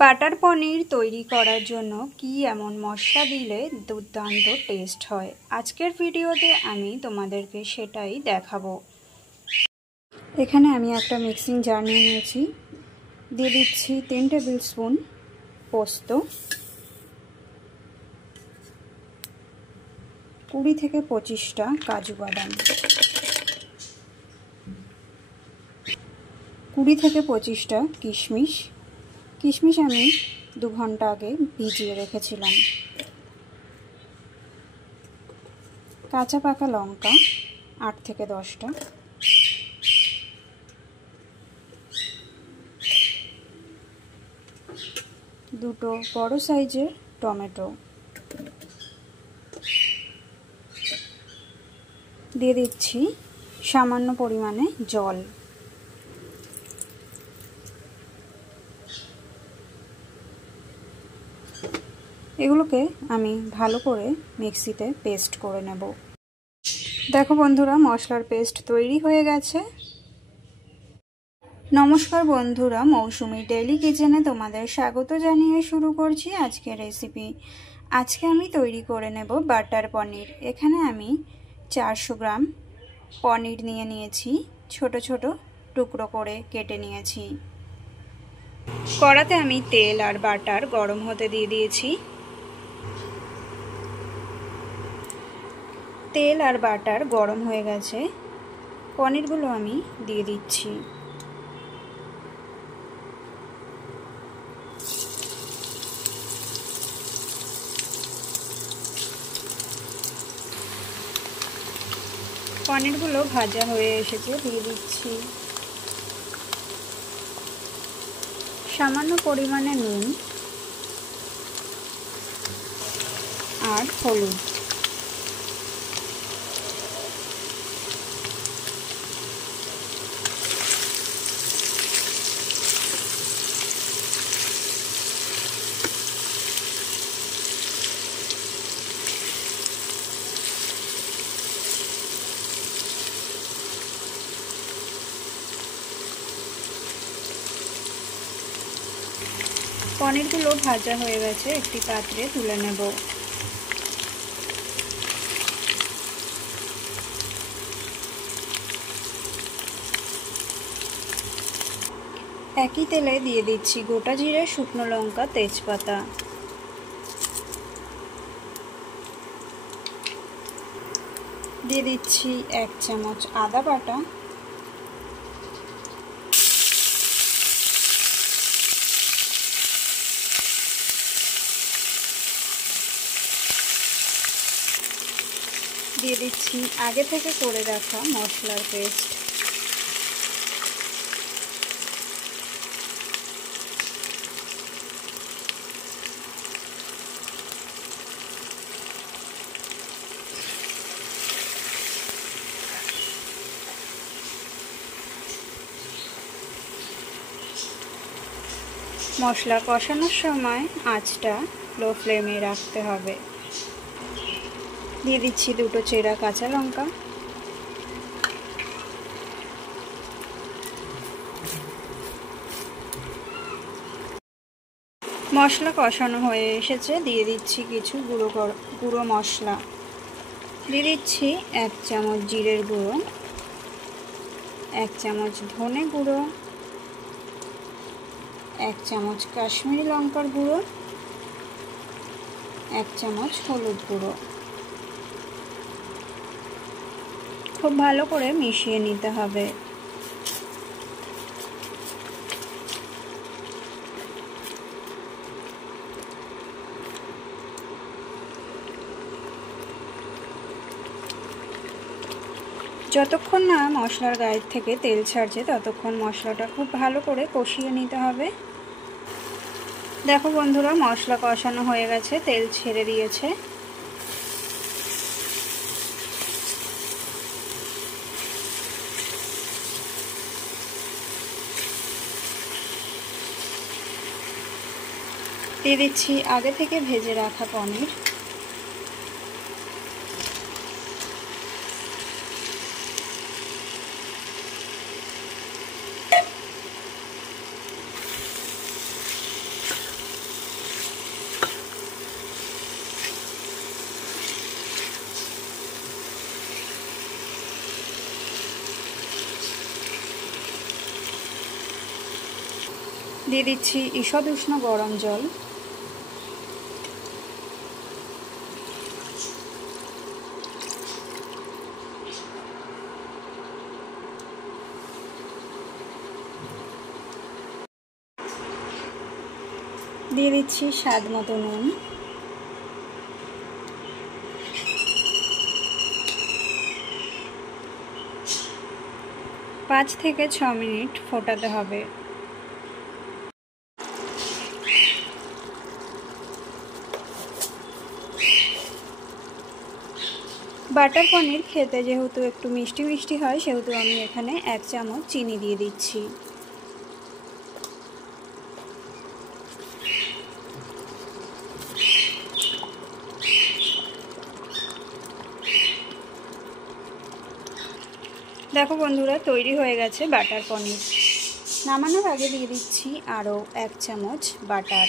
Butter পনির তৈরি করার জন্য কি এমন মশলা দিলে দুর্দান্ত টেস্ট হয়, আজকের ভিডিওতে আমি তোমাদেরকে সেটাই দেখাবো। এখানে আমি একটা মিক্সিং জার নিয়ে নিয়েছি, দিয়ে দিচ্ছি 3 টেবিল স্পুন পোস্ত, 20 থেকে 25টা কাজু বাদাম, 20 থেকে 25টা কিশমিশ। কিশমিশ আমি 2 ঘন্টা আগে ভিজিয়ে রেখেছিলাম। কাঁচা পাকা লঙ্কা 8 থেকে 10টা, দুটো বড় সাইজের টমেটো, দিয়ে দিচ্ছি সামান্য পরিমাণে জল। এগুলোকে আমি ভালো করে মিক্সিতে পেস্ট করে নেব। দেখো বন্ধুরা, মশলার পেস্ট তৈরি হয়ে গেছে। নমস্কার বন্ধুরা, মৌসুমি ডেইলি কিচেনে তোমাদের স্বাগত জানিয়ে শুরু করছি আজকের রেসিপি। আজকে আমি তৈরি করে নেব বাটার পনির। এখানে আমি 400 গ্রাম পনির নিয়ে নিয়েছি, ছোট ছোট টুকরো করে কেটে নিয়েছি। কড়াতে আমি তেল আর বাটার গরম হতে দিয়ে দিয়েছি। তেল আর বাটার গরম হয়ে গেছে, পনিরগুলো আমি দিয়ে দিচ্ছি। পনিরগুলো ভাজা হয়ে এসেছে, দিয়ে দিচ্ছি সামান্য পরিমাণে নুন আর হলুদ। পনিরগুলো ভাজা হয়ে গেছে, একটি পাত্রে তুলে নেব। একই তেলে দিয়ে দিচ্ছি গোটা জিরে, শুকনো লঙ্কা, তেজপাতা। দিয়ে দিচ্ছি 1 চামচ আদা বাটা, দিয়ে দিচ্ছি আগে থেকে করে রাখা মশলার পেস্ট। মশলা কষানোর সময় আঁচটা লো ফ্লেমে রাখতে হবে। দিয়ে দিচ্ছি 2টো চেরা কাঁচা লঙ্কা, মশলা কষানো হয়ে এসেছে, দিয়ে দিচ্ছি কিছু গুঁড়ো মশলা। দিয়ে দিচ্ছি 1 চামচ জিরের গুঁড়ো, 1 চামচ ধনে গুঁড়ো, 1 চামচ কাশ্মীরি লঙ্কার গুঁড়ো, 1 চামচ হলুদ গুঁড়ো। খুব ভালো করে মিশিয়ে নিতে হবে। যতক্ষণ না মশলার গায়ের থেকে তেল ছাড়ছে ততক্ষণ মশলাটা খুব ভালো করে কষিয়ে নিতে হবে। দেখো বন্ধুরা, মশলা কষানো হয়ে গেছে, তেল ছেড়ে দিয়েছে। দিয়ে দিচ্ছি আগে থেকে ভেজে রাখা পনির। দিয়ে দিচ্ছি ঈষৎ উষ্ণ গরম জল। দিয়ে দিচ্ছি স্বাদ মতো নুন। পাঁচ থেকে 6 মিনিট ফোটাতে হবে। বাটার পনির খেতে যেহেতু একটু মিষ্টি মিষ্টি হয়, সেহেতু আমি এখানে 1 চামচ চিনি দিয়ে দিচ্ছি। দেখো বন্ধুরা, তৈরি হয়ে গেছে বাটার পনির। নামানোর আগে দিয়ে দিচ্ছি আরও 1 চামচ বাটার।